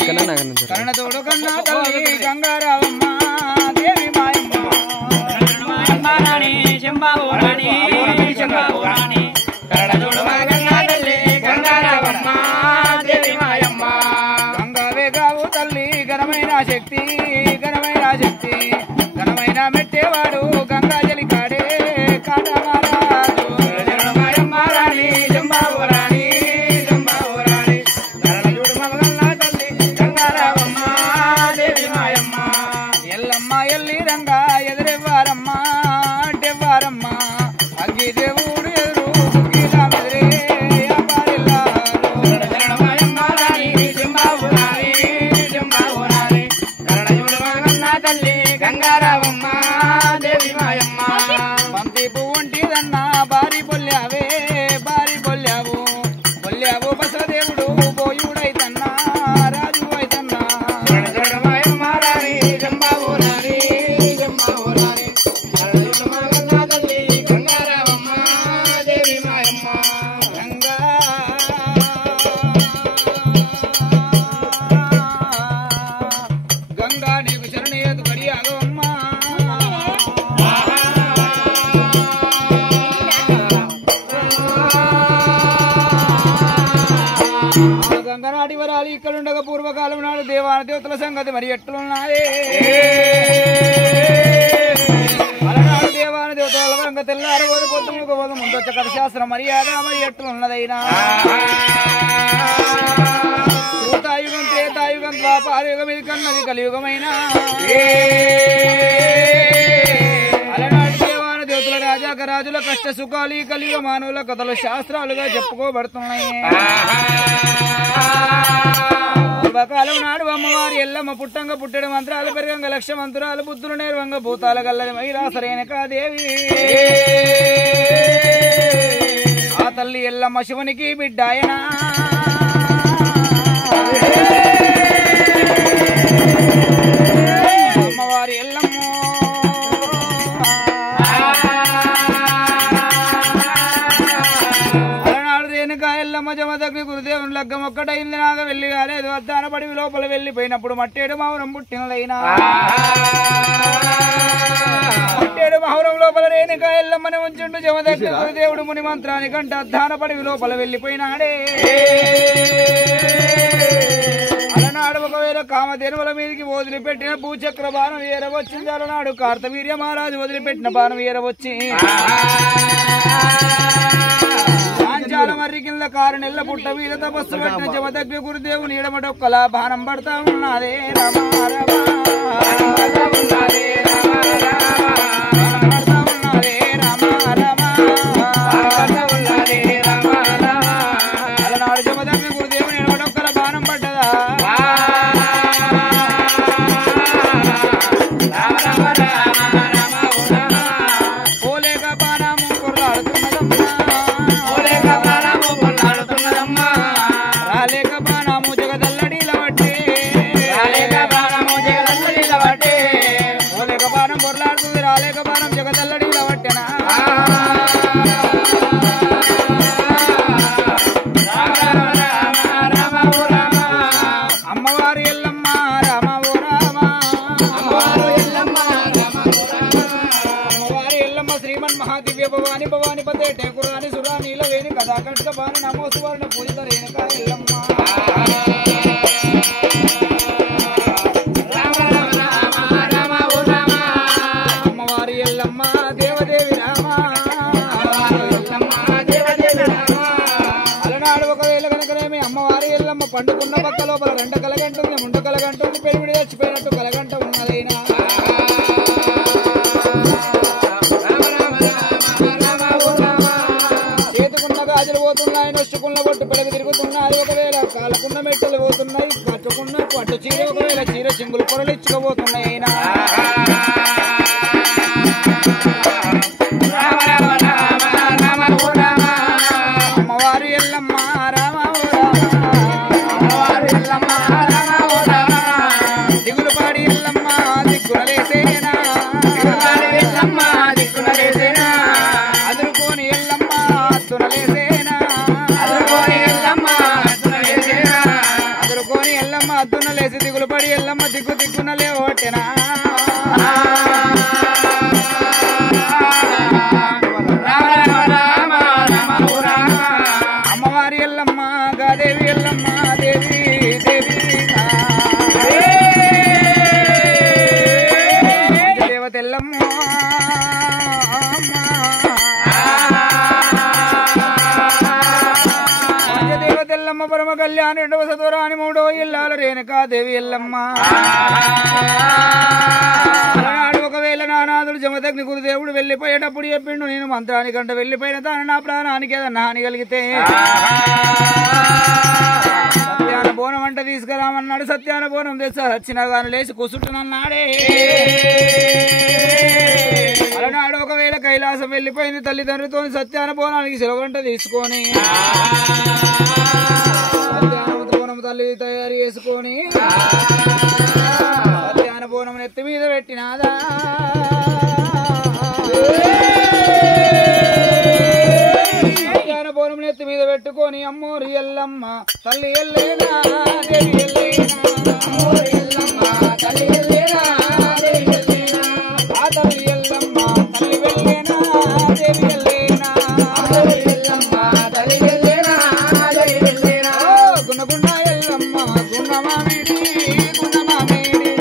కరణతోడు కన్నా తల్లి గంగారావమ్మ దేవి మాయమ్మ గంగావే గావు తల్లి ఘనమైన శక్తి ఘనమైన శక్తి ఘనమైన మెట్టేవాడు గంగాజలి కాడే కాటమారాజు మాయమ్మారాణి జంబావురాణి జంబావురాణి నరళుడు మమగల్లా తల్లి గంగారావమ్మ దేవి మాయమ్మ ఎల్లమ్మ ఎల్లి రంగా ఎదురెవ్వారమ్మ డెవ్వారమ్మ అగ్గి దేవుడు ఎదురు గీతా మెదిరే తల్లి గంగారావమ్మ దేవి మాయమ్మ పంపి పువ్వుంటిదన్న బారి బొల్లావే బారి బొల్లావు బొల్లావు బసదేవుడు పోయుడైతన్నా రాజు అయితన్నా మాయమ్మ రాణి జంబావు రాణి జంబావు రాణి తల్లి గంగారావమ్మ దేవి మాయమ్మ గంగా గంగా నీకు శరణయ్యదు గడియాలో అమ్మా గంగనాటి వరాలు ఇక్కడుండగా పూర్వకాలం నాడు దేవాన దేవతల సంగతి మరి ఎట్లున్నాయే అలనాడు దేవాన దేవతల రంగ తెల్లారు పొద్దుకు పోదు ముందొచ్చ కథ శాస్త్రం మర్యాద మరి ఎట్లున్నదైనా త్రేతాయుగం త్రేతాయుగం ద్వాపారయుగం ఇది కన్నది కలియుగమైన అలనాటి దేవాన దేవతల రాజాక రాజుల కష్ట సుఖాలు ఈ కలియుగ మానవుల కథలు శాస్త్రాలుగా చెప్పుకోబడుతున్నాయి పూర్వకాలం నాడు అమ్మవారి ఎల్లమ్మ పుట్టంగా పుట్టడం మంత్రాలు పెరగంగా లక్ష మంత్రాలు బుద్ధులు నేర్వంగా భూతాల గల్లది మైరా సరేనకాదేవి ఆ తల్లి ఎల్లమ్మ శివునికి బిడ్డాయనా అమ్మవారి ఎల్లమ్మ అలనాడు రేణుకా ఎల్లమ్మ జమదగ్ని గురుదేవుని లగ్గం ఒక్కటైంది నాగ వెళ్ళి కాలేదు అద్దాన పడివి లోపల వెళ్ళిపోయినప్పుడు మట్టేడు మౌనం పుట్టినదైనా మట్టేడు మౌనం లోపల రేణుకా ఎల్లమ్మని ఉంచుండు జమదగ్ని గురుదేవుడు ముని మంత్రానికంటే అద్దాన పడివి లోపల వెళ్ళిపోయినాడే అలనాడు ఒకవేళ కామధేనువుల మీదకి వదిలిపెట్టిన భూచక్ర బాణం ఏరవచ్చింది అలనాడు కార్తవీర్య మహారాజు వదిలిపెట్టిన బాణం ఏరవచ్చి పాంచాల మర్రి కింద 6 నెలల పుట్ట మీద తపస్సు పెట్టిన జమదగ్ని గురుదేవుని ఎడమడొక్కలా బాణం పడతా ఉన్నదే అలనాడు జమదగ్ని గురుదేవుని ఎడమడొక్కల బాణం పడ్డదా పోలేక బాణము కొర్లాడుతున్నదమ్మా రాలేక బాణము జగదల్లడిల బట్టే పోలేక బాణం కొర్లాడుతుంది రాలేక బాణం జగదల్లడిల బట్టెనా అమ్మవారి ఎల్లమ్మ రామ ఓ రామ అమ్మవారి ఎల్లమ్మ శ్రీమన్ మహాదివ్య భవాని భవాని పదే టేకురాని సురానీల వేణి కథా కట్క బాని నమో సువర్ణ పూజిత రేణుకా ఎల్లమ్మ అమ్మవారి ఎల్లమ్మ దేవదేవి రామ అలనాడు ఒకవేళ కనుకనేమి అమ్మవారి ఎల్లమ్మ పండుకున్న పక్క లోపల 2 కలగంటుంది ముందు కలగంటుంది పెరిమిడి చచ్చిపోయినట్టు కలగంట ఉన్నదైనా చేతుకున్న గాజులు పోతున్నాయి నొచ్చుకున్న బొట్టు పెడకు తిరుగుతున్నాయి ఒకవేళ కాలుకున్న మెట్టలు పోతున్నాయి కట్టుకున్న పట్టు చీర ఒకవేళ చీర చింగులు పొరలు ఇచ్చుకోబోతున్నాయి అయినా అమ్మవారి ఎల్లమ్మ రామ ఓ రామ దిగులు పాడి ఎల్లమ్మ దిక్కునలేసేనా అదురుకోని ఎల్లమ్మ తునలేసేనా అదురుకోని ఎల్లమ్మ అద్దున లేసి దిగులు పడి ఎల్లమ్మ దిక్కు దిక్కున లేవట్టెనా అమ్మవారి ఎల్లమ్మ గాదేవి ఎల్లమ్మ దేవి దేవి దేవత ఎల్లమ్మ దేవతెల్లమ్మ పరమ కళ్యాణి రెండవ సతోరాని మూడో ఇల్లాల రేణుకాదేవి ఎల్లమ్మ నాడు ఒకవేళ నానాదుడు జమదగ్ని గురుదేవుడు వెళ్లిపోయేటప్పుడు చెప్పిండు నేను మంత్రానికంటే వెళ్లిపోయిన తాను నా ప్రాణానికి ఏదన్నా హాని కలిగితే సత్యాన బోనం అంట తీసుకురామన్నాడు సత్యాన బోనం తెచ్చా వచ్చినా గాని లేచి కూసుంటున్నాడే అలనాడు ఒకవేళ కైలాసం వెళ్లిపోయింది తల్లిదండ్రులతో సత్యాన బోనానికి సెలవంట తీసుకొని బోనం తల్లి తయారు చేసుకొని సత్యాన బోనం నెత్తి మీద పెట్టినాదా సత్యాన బోనం నెత్తి మీద పెట్టుకొని అమ్మోరు ఎల్లమ్మ తల్లి ఎల్లేనా దేవి ఎల్లేనా అమ్మోరు ఎల్లమ్మ తల్లి ఎల్లేనా దేవి ఎల్లేనా ఆ తల్లి ఎల్లమ్మ తల్లి వెళ్ళేనా దేవి ఎల్లేనా అమ్మోరు ఎల్లమ్మ తల్లి ఎల్లేనా దేవి ఎల్లేనా గుణగుణ ఎల్లమ్మ గుణమామిడి గుణమామిడి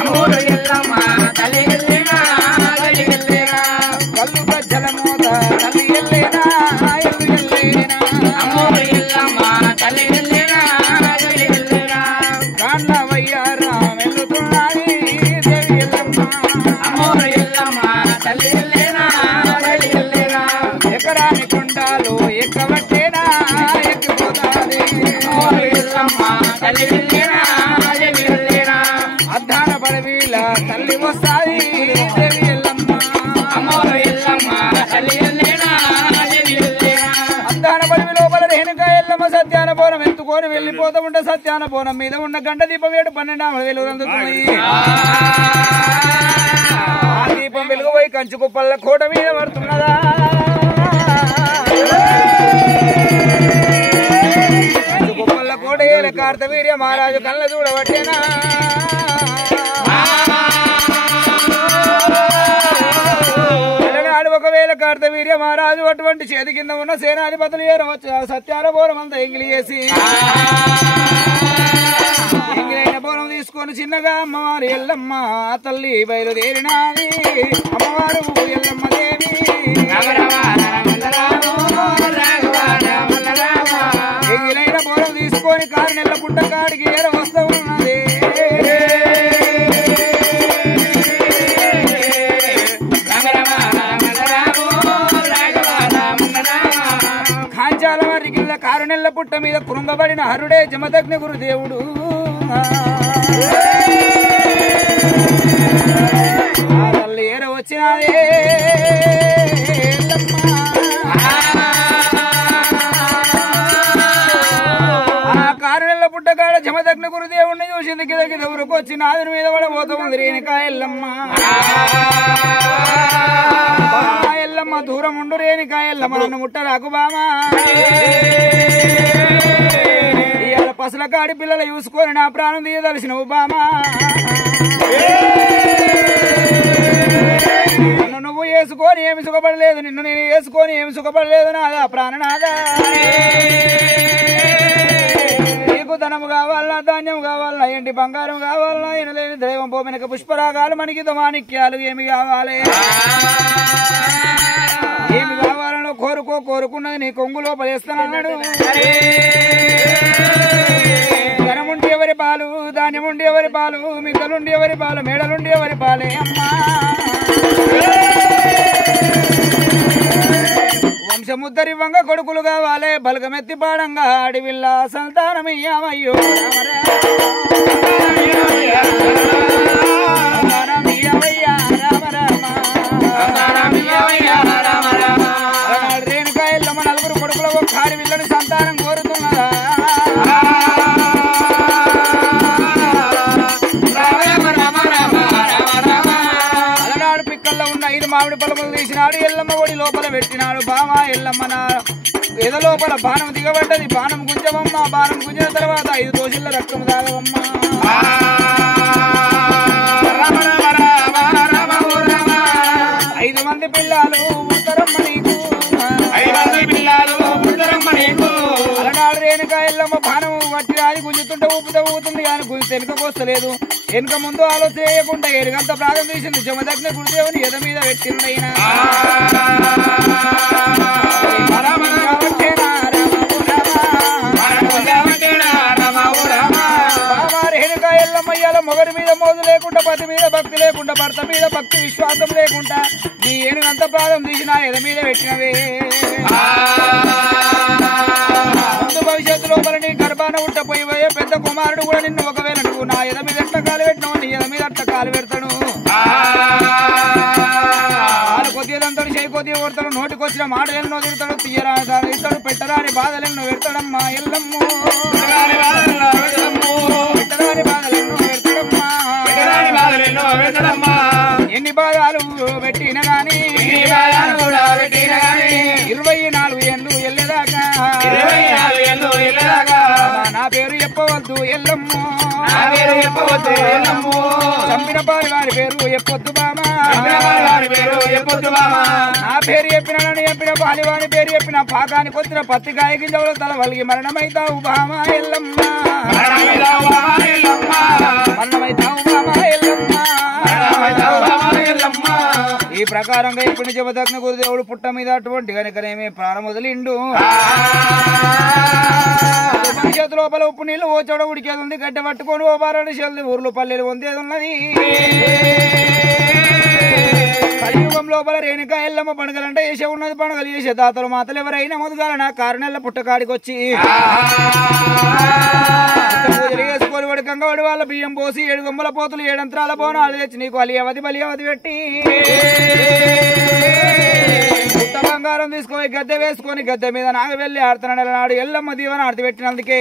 అమ్మోరు ఎల్లమ్మ తల్లి ఎల్లేనా దేవి ఎల్లేనా కల్లు గజ్జల మోత తల్లి ఎల్లేనా ఎల్లు ఎల్లేనా అమ్మోరు ఎల్లమ్మ తల్లి ఎల్లేనా దేవి ఎల్లేనా కాండ వయ్యారా వెళ్తున్నది దేవి ఎల్లమ్మ అమ్మోరు ఎల్లమ్మ తల్లి ఎల్లేనా దేవి ఎల్లేనా ఎకరాని కొండాలు ఎక్కబట్టేనా ఎక్కిపోతాది అమ్మోరు ఎల్లమ్మ తల్లి ఎల్లేనా దేవి ఎల్లేనా అద్దాన పడవీల తల్లి వస్తాది దేవి ఎల్లమ్మ అమ్మోరు ఎల్లమ్మ తల్లి ఎల్లేనా దేవి ఎల్లేనా అద్దాన పడవి లోపల రేణుకా ఎల్లమ్మ సత్యాన బోనం ఎత్తుకొని వెళ్లిపోతూ ఉంటే సత్యాన బోనం మీద ఉన్న గంట దీపం 12 వెలుగులు అందుతున్నాయి ఆ దీపం వెలుగుపోయి కంచు కుప్పల్ల కోట మీద పడుతున్నదా కంచు కుప్పల్ల కోట ఏల కార్తవీర్య మహారాజు కళ్ళ చూడబట్టేనా అలనాడు ఒకవేళ కార్తవీర్య మహారాజు అటువంటి చేతి కింద ఉన్న సేనాధిపతులు ఏరవచ్చు సత్యాన బోనం అంతా ఎంగిలి చేసి ఎంగిలైన బోనం తీసుకొని చిన్నగా అమ్మవారు ఎల్లమ్మ తల్లి బయలుదేరినాది అమ్మవారు ఎల్లమ్మ దేవి ఎంగిలైన బోనం తీసుకొని కారు నెల్ల పుట్ట కాడికి ఏర వస్తూ ఉన్నది కాంచాల వారి కింద కారు నెల్ల పుట్ట మీద కృంగబడిన హరుడే జమదగ్ని గురుదేవుడు ఆ తల్లి ఏర వచ్చినాదే ఆ కారు నెల్ల పుట్టకాడ జమదగ్ని గురుదేవుడిని చూసింది కింద ఊరికి వచ్చి నాదుని మీద పడబోతుంది రేణుకా ఎల్లమ్మ ఎల్లమ్మ దూరం ఉండు రేణుకా ఎల్లమ్మ నన్ను ముట్టరాకు బామా ఇవాళ పసల కాడి పిల్లలు చూసుకొని నా ప్రాణం తీయదలిసినవు బామా నన్ను నువ్వు వేసుకొని ఏమి సుఖపడలేదు నిన్ను నేను వేసుకొని ఏమి సుఖపడలేదు నాదా ప్రాణనాదా నీకు ధనము కావాలన్నా ధాన్యం కావాలన్నా ఏంటి బంగారం కావాలన్నా ఈయనలేని దైవం పోమినక పుష్పరాగాలు మనకి మాణిక్యాలు ఏమి కావాలి ఏమి కావాలనో కోరుకున్నది నీ కొంగు లోపల వేస్తానన్నాడు ధనముండి ఎవరి పాలు ధాన్యముండి ఎవరి పాలు మిద్దలుండి ఎవరి పాలు మేడలుండి ఎవరి పాలే అమ్మా వంశముద్దరి వంగ కొడుకులు కావాలే బలగమెత్తి పాడంగా అడివిల్ల సంతానమయ్యామయ్యో రేణుకా ఎల్లమ్మ నలుగురు కొడుకుల ఒక ఆడవిల్లని సంతానం కోరుతున్నదా అలనాడు పిక్కల్లో ఉన్న 5 మామిడి పలములు తీసినాడు ఎల్లమ్మ ఒడి లోపల పెట్టినాడు బామా ఎల్లమ్మ ఎద లోపల బాణం దిగబడ్డది. బాణం గుంజవమ్మ. బాణం గుంజిన తర్వాత 5 దోషుల రక్తం తాగవమ్మ. 5 మంది పిల్లలు ఉత్తరమ్మ నీకు. అలనాడు రేణుక ఎల్లమ్మ బాణం పట్టి రాది గుంజుతుంటే ఊపుతా ఊతుంది కానీ గుంజి వెనుకపోస్తలేదు. వెనుక ముందు ఆలోచన చేయకుండా ఎరుగంత ప్రాణం తీసింది. జమదగ్న గురుదేవుని ఎద మీద పెట్టిందైనా రేణుక ఎల్లమ్మయ్యాల మొగరి మీద మోజు లేకుండా, పతి మీద భక్తి లేకుండా, భర్త మీద భక్తి విశ్వాసం లేకుండా నీ ఏనుగంత ప్రాణం తీసి నా ఎద మీద పెట్టినవే. ముందు భవిష్యత్తు లోపల నీ గర్భాన ఉంటపోయిపోయే పెద్ద కుమారుడు కూడా నిన్ను ఒకవేళ నువ్వు నా ఎద మీద ఎట్లా కాలు పెట్టినావు, నీ ఎద మీద అట్లా కాలు పెడతాను. కొద్దిదంతాడు చేయి కొద్దిగా కొడతాడు. నోటికొచ్చిన మాటలు ఎన్నో తిడతాడు. తీయరా ఇస్తాడు. పెట్టరాని బాధలు ఎన్నో పెడతాడమ్మా ఎల్లమ్మ. పెట్టరాని బాధలు ఎన్నో పెడతాడమ్మా. ఎన్ని బాధలు పెట్టిన గాని 24 ఏళ్ళు వెళ్ళేదాకా నా పేరు చెప్పవద్దు ఎల్లమ్మ. చంపిన పారి వారి పేరు చెప్పొద్దు బామా. నా పేరు చెప్పినానని చెప్పిన పాలివాని పేరు చెప్పిన పాకానికి వచ్చిన పత్తికాయ గింజలు తల వలిగి మరణమైతావు బామా ఎల్లమ్మ. మరణమైతావు బామా ఎల్లమ్మ. ఈ ప్రకారంగా ఇప్పుడు జమదగ్న గురుదేవుడు పుట్ట మీద అటువంటి కనుకనేమి ప్రాణం వదిలిండు. భవిష్యత్తు లోపల ఉప్పు నీళ్లు ఓ చోట ఉడికేది ఉంది. గడ్డ పట్టుకొని ఓ బారాడు చెల్లి ఊర్లు పల్లెలు పొందేది ఉన్నది. కలియుగం లోపల రేణుక ఎల్లమ్మ పండుగలంటే చేసే ఉన్నది. పండుగలు చేసే తాతలు మాతలు ఎవరైనా మొదగాల నా కారణాల పుట్టకాడికి వచ్చి పూజలు వేసుకొని వడకంగా వాడి వాళ్ళ బియ్యం పోసి 7 గొమ్మల పోతులు 7 అంతరాల బోనాలు తెచ్చి నీకు అలియవది బలియవది పెట్టి పుట్ట బంగారం తీసుకొని గద్దె వేసుకొని గద్దె మీద నాగ వెళ్ళి ఆడుతున్నాడు. నాడు ఎల్లమ్మ దీవెన ఆడతి పెట్టినందుకే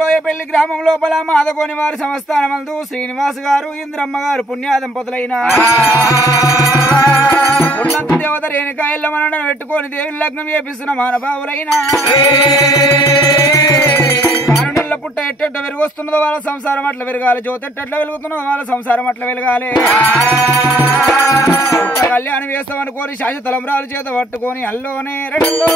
లోయ పెళ్లి గ్రామం లోపల మాదకోని వారి సంస్థానమందు శ్రీనివాస్ గారు ఇంద్రమ్మ గారు పుణ్య దంపతులైన ఉన్నంత దేవత రేణుక ఎల్లమ్మను పెట్టుకొని దేవుని లగ్నం చేపిస్తున్న మహానుభావులైన కారుణ్యుల పుట్ట ఎట్టెట్ట వెలుగొస్తున్నదో వాళ్ళ సంసారం అట్లా వెలగాలి. జ్యోతి ఎట్టెట్లా వెలుగుతున్నదో వాళ్ళ సంసారం అట్లా వెలగాలి. కళ్యాణం చేస్తామని కోరి శాశ్వత తలంబ్రాలు చేత పట్టుకొని అల్లోనే రెండో